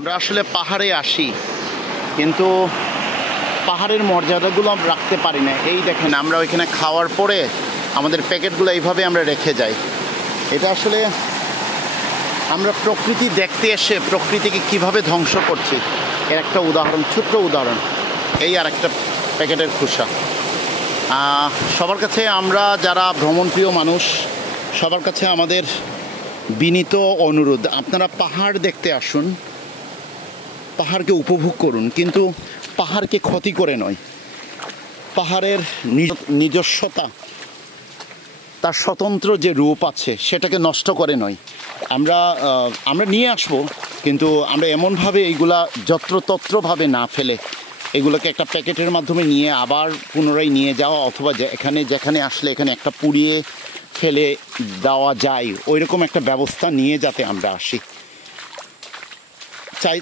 আমরা আসলে পাহাড়ে আসি, কিন্তু পাহাড়ের মর্যাদাগুলো আমরা রাখতে পারি না। এই দেখেন, আমরা ওইখানে খাওয়ার পরে আমাদের প্যাকেটগুলো এইভাবে আমরা রেখে যাই। এটা আসলে আমরা প্রকৃতি দেখতে এসে প্রকৃতিকে কিভাবে ধ্বংস করছি এর একটা উদাহরণ, ছোট্ট উদাহরণ। এই আর একটা প্যাকেটের খোসা। সবার কাছে আমরা যারা ভ্রমণপ্রিয় মানুষ, সবার কাছে আমাদের বিনীত অনুরোধ, আপনারা পাহাড় দেখতে আসুন, পাহাড়কে উপভোগ করুন, কিন্তু পাহাড়কে ক্ষতি করে নয়। পাহাড়ের নিজস্বতা, তার স্বতন্ত্র যে রূপ আছে সেটাকে নষ্ট করে নয়। আমরা নিয়ে আসবো, কিন্তু আমরা এমনভাবে এইগুলা যত্রতত্রভাবে না ফেলে এগুলোকে একটা প্যাকেটের মাধ্যমে নিয়ে আবার পুনরায় নিয়ে যাওয়া, অথবা যেখানে আসলে এখানে একটা পুড়িয়ে ফেলে দেওয়া যায় ওইরকম একটা ব্যবস্থা নিয়ে যাতে আমরা আসি চাই।